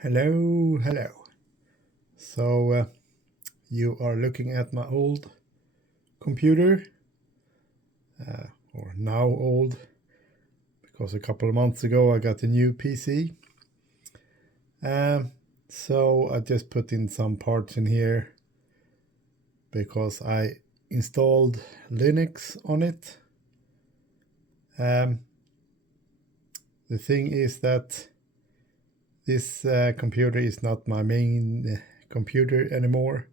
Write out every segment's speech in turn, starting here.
Hello. So you are looking at my old computer, or now old, because a couple of months ago I got a new PC. So I just put in some parts in here because I installed Linux on it. The thing is that this computer is not my main computer anymore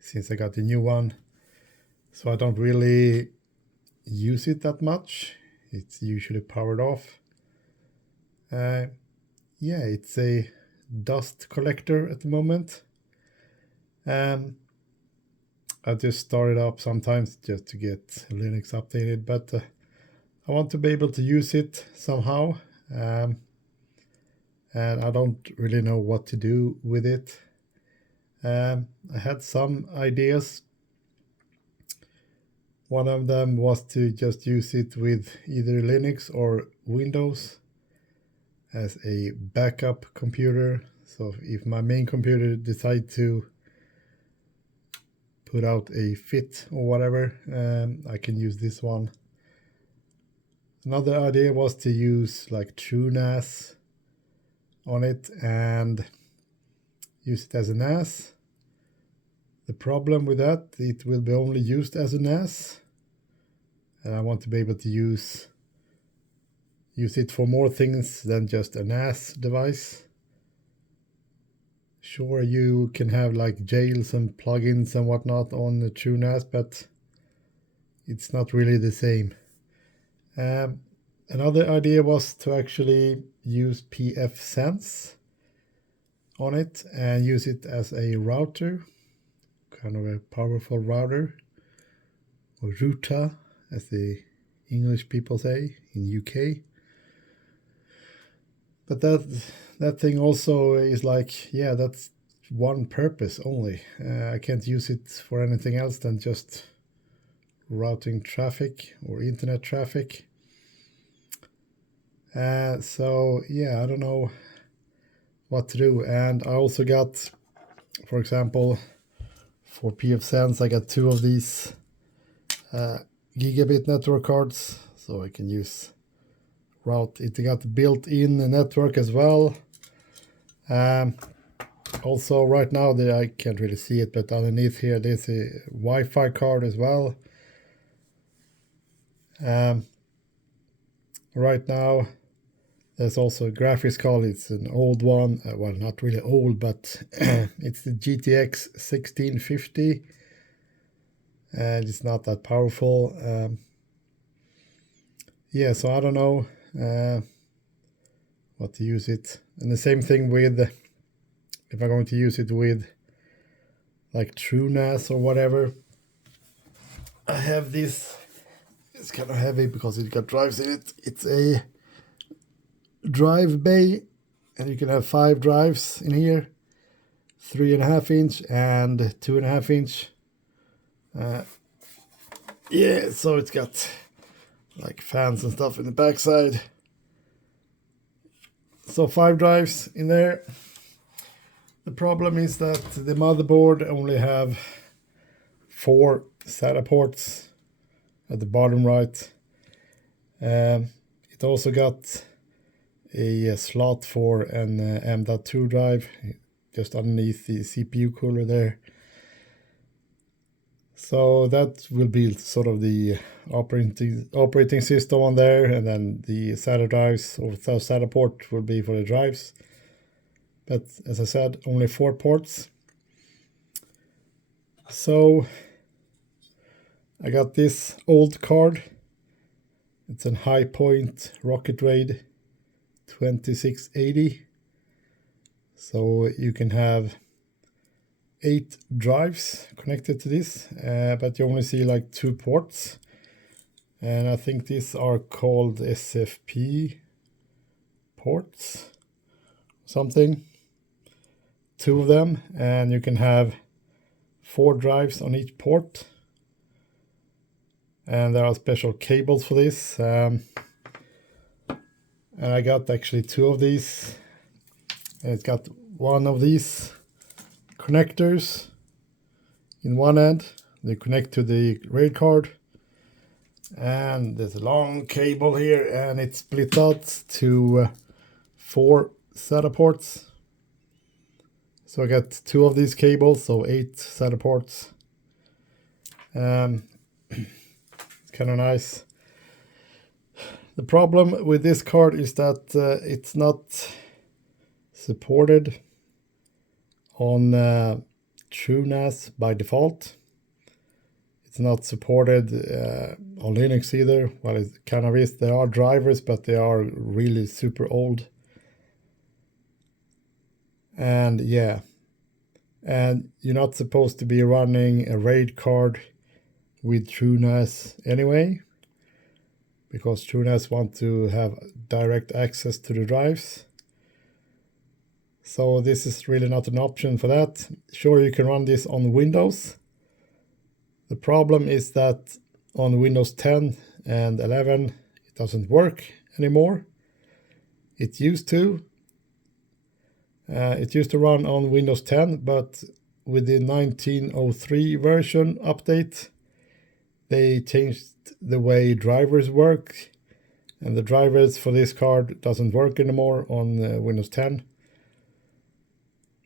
since I got a new one. So I don't really use it that much. It's usually powered off. Yeah, it's a dust collector at the moment. I just start it up sometimes just to get Linux updated, but I want to be able to use it somehow. And I don't really know what to do with it. I had some ideas. One of them was to just use it with either Linux or Windows as a backup computer. So if my main computer decides to put out a fit or whatever, I can use this one. Another idea was to use like TrueNAS on it and use it as a NAS. The problem with that, it will be only used as a NAS, and I want to be able to use it for more things than just a NAS device. Sure, you can have like jails and plugins and whatnot on the TrueNAS, but it's not really the same. Another idea was to actually use pfSense on it and use it as a router, kind of a powerful router, or router as the English people say in UK. But that thing also is like, yeah, that's one purpose only. I can't use it for anything else than just routing traffic or internet traffic. So yeah, I don't know what to do. And I also got, for example, for pfSense, I got two of these gigabit network cards, so I can use route. It got built-in network as well. Also, right now, I can't really see it, but underneath here, there's a Wi-Fi card as well. Right now, there's also a graphics card. It's an old one. Well, not really old, but it's the GTX 1650. And it's not that powerful. Yeah, so I don't know what to use it. And the same thing with, if I'm going to use it with like TrueNAS or whatever. I have this, it's kind of heavy because it got drives in it. It's a drive bay, and you can have 5 drives in here, 3.5 inch and 2.5 inch. Yeah, so it's got like fans and stuff in the backside. So 5 drives in there. The problem is that the motherboard only have 4 SATA ports at the bottom right. It also got a slot for an M.2 drive just underneath the CPU cooler there. So that will be sort of the operating system on there, and then the SATA drives or the SATA port will be for the drives. But as I said, only 4 ports. So I got this old card. It's a HighPoint RocketRAID 2680. So you can have 8 drives connected to this, but you only see like 2 ports. And I think these are called SFP ports, something. 2 of them, and you can have 4 drives on each port. And there are special cables for this. And I got actually 2 of these. And it's got one of these connectors in one end. They connect to the RAID card, and there's a long cable here, and it's split out to 4 SATA ports. So I got 2 of these cables, so 8 SATA ports. It's kind of nice. The problem with this card is that it's not supported on TrueNAS by default. It's not supported on Linux either. Well, it kind of is. There are drivers, but they are really super old. And yeah, and you're not supposed to be running a RAID card with TrueNAS anyway, because TrueNAS want to have direct access to the drives. So this is really not an option for that. Sure, you can run this on Windows. The problem is that on Windows 10 and 11 it doesn't work anymore. It used to. It used to run on Windows 10, but with the 1903 version update, they changed the way drivers work, and the drivers for this card doesn't work anymore on Windows 10.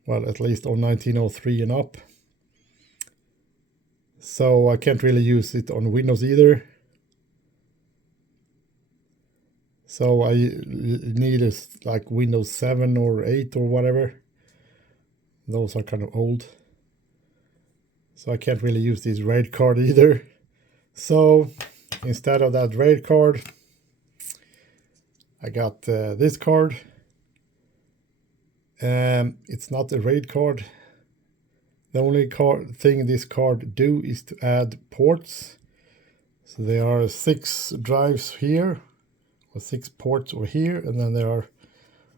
Well, at least on 1903 and up. So I can't really use it on Windows either. So I need like Windows 7 or 8 or whatever. Those are kind of old. So I can't really use this RAID card either. So instead of that RAID card, I got this card. It's not a RAID card. The only thing this card do is to add ports. So there are 6 drives here, or 6 ports over here, and then there are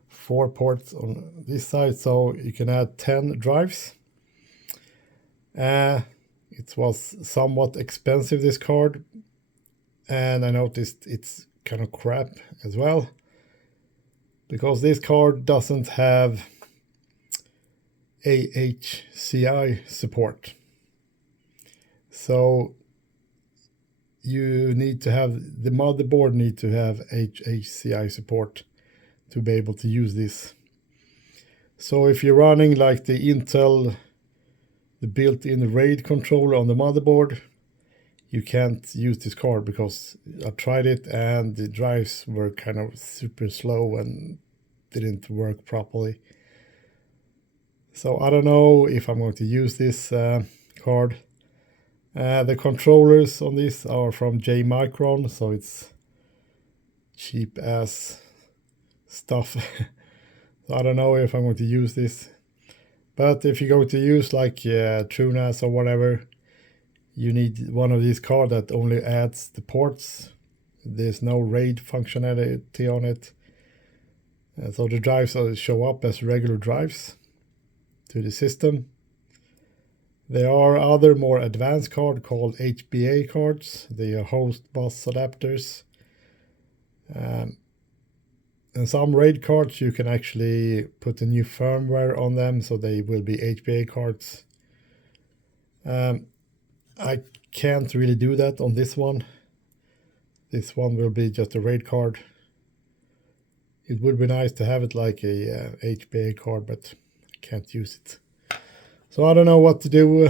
4 ports on this side, so you can add 10 drives. It was somewhat expensive, this card, and I noticed it's kind of crap as well, because this card doesn't have AHCI support. So you need to have, the motherboard need to have HCI support to be able to use this. So if you're running like the Intel, the built-in RAID controller on the motherboard, you can't use this card, because I tried it and the drives were kind of super slow and didn't work properly. So I don't know if I'm going to use this card. The controllers on this are from J Micron, so it's cheap ass stuff. So I don't know if I'm going to use this. But if you're going to use like TrueNAS or whatever, you need one of these cards that only adds the ports. There's no RAID functionality on it. So the drives show up as regular drives to the system. There are other more advanced cards called HBA cards. They are host bus adapters. And some RAID cards you can actually put a new firmware on them, so they will be HBA cards. I can't really do that on this one. This one will be just a RAID card. It would be nice to have it like a HBA card, but I can't use it. So I don't know what to do.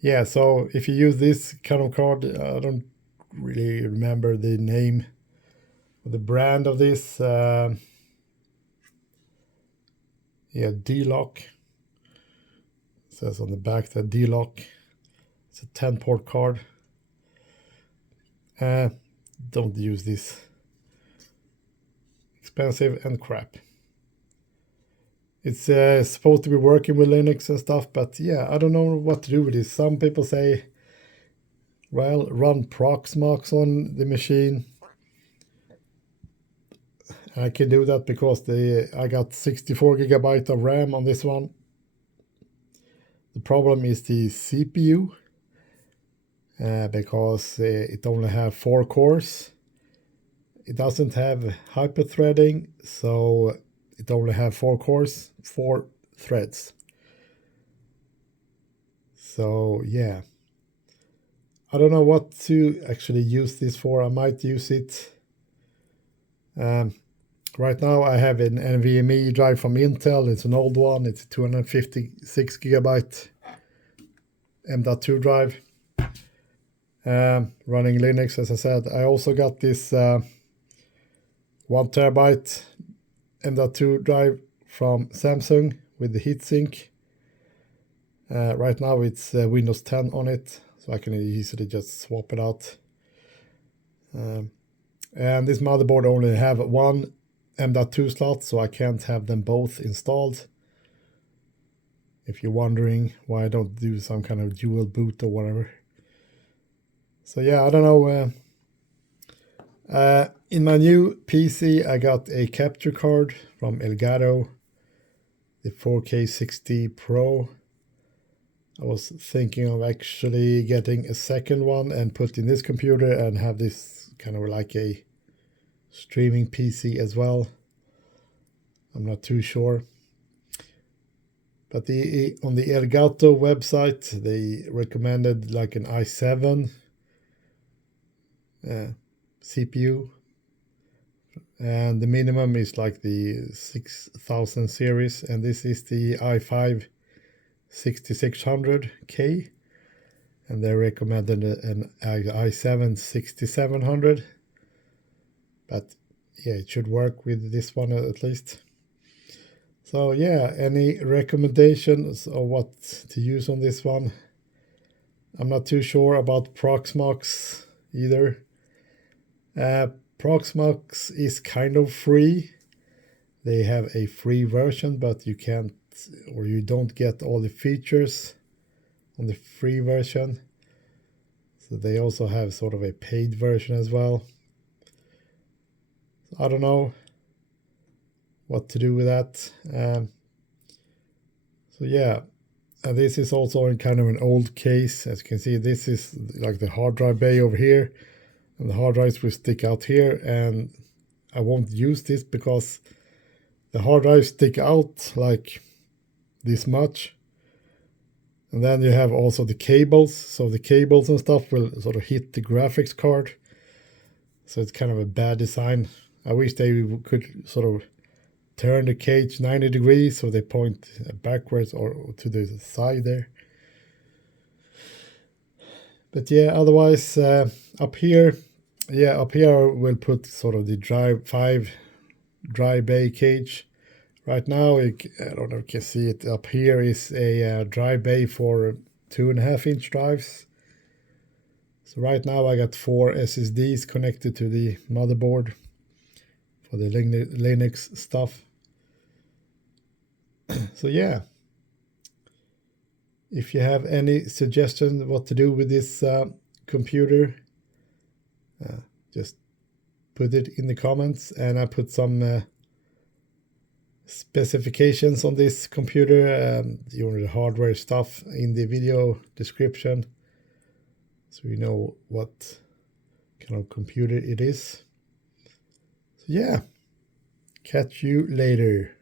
Yeah, so if you use this kind of card, I don't really remember the name or the brand of this. Yeah, DeLock. It says on the back that DeLock. It's a 10-port card. Don't use this. Expensive and crap. It's supposed to be working with Linux and stuff, but yeah, I don't know what to do with this. Some people say, well, run Proxmox on the machine. I can do that because I got 64 GB of RAM on this one. The problem is the CPU, because it only has 4 cores. It doesn't have hyperthreading, so it only have 4 cores, 4 threads. So yeah, I don't know what to actually use this for. I might use it. Right now I have an NVMe drive from Intel. It's an old one. It's a 256 gigabyte M.2 drive. Running Linux, as I said. I also got this 1 terabyte M.2 drive from Samsung with the heatsink. Right now it's Windows 10 on it, so I can easily just swap it out. And this motherboard only have 1 M.2 slot, so I can't have them both installed. If you're wondering why I don't do some kind of dual boot or whatever. So yeah, I don't know. In my new PC, I got a capture card from Elgato, the 4K60 Pro. I was thinking of actually getting a second one and put in this computer and have this kind of like a streaming PC as well. I'm not too sure. But on the Elgato website, they recommended like an i7 CPU. And the minimum is like the 6000 series. And this is the i5 6600K. And they recommended an i7 6700. But yeah, it should work with this one at least. So yeah, any recommendations of what to use on this one? I'm not too sure about Proxmox either. Proxmox is kind of free. They have a free version, but you can't, or you don't get all the features on the free version. So they also have sort of a paid version as well. I don't know what to do with that. So yeah, this is also in kind of an old case. As you can see, this is like the hard drive bay over here, and the hard drives will stick out here, and I won't use this because the hard drives stick out like this much. And then you have also the cables, so the cables and stuff will sort of hit the graphics card. So it's kind of a bad design. I wish they could sort of turn the cage 90 degrees so they point backwards or to the side there. But yeah, otherwise up here we'll put sort of the 5 dry bay cage. Right now, I don't know if you can see it, up here is a dry bay for 2.5-inch drives. So right now I got 4 SSDs connected to the motherboard for the Linux stuff. So yeah, if you have any suggestions what to do with this computer, just put it in the comments, and I put some specifications on this computer, the hardware stuff in the video description, so you know what kind of computer it is. So yeah, catch you later.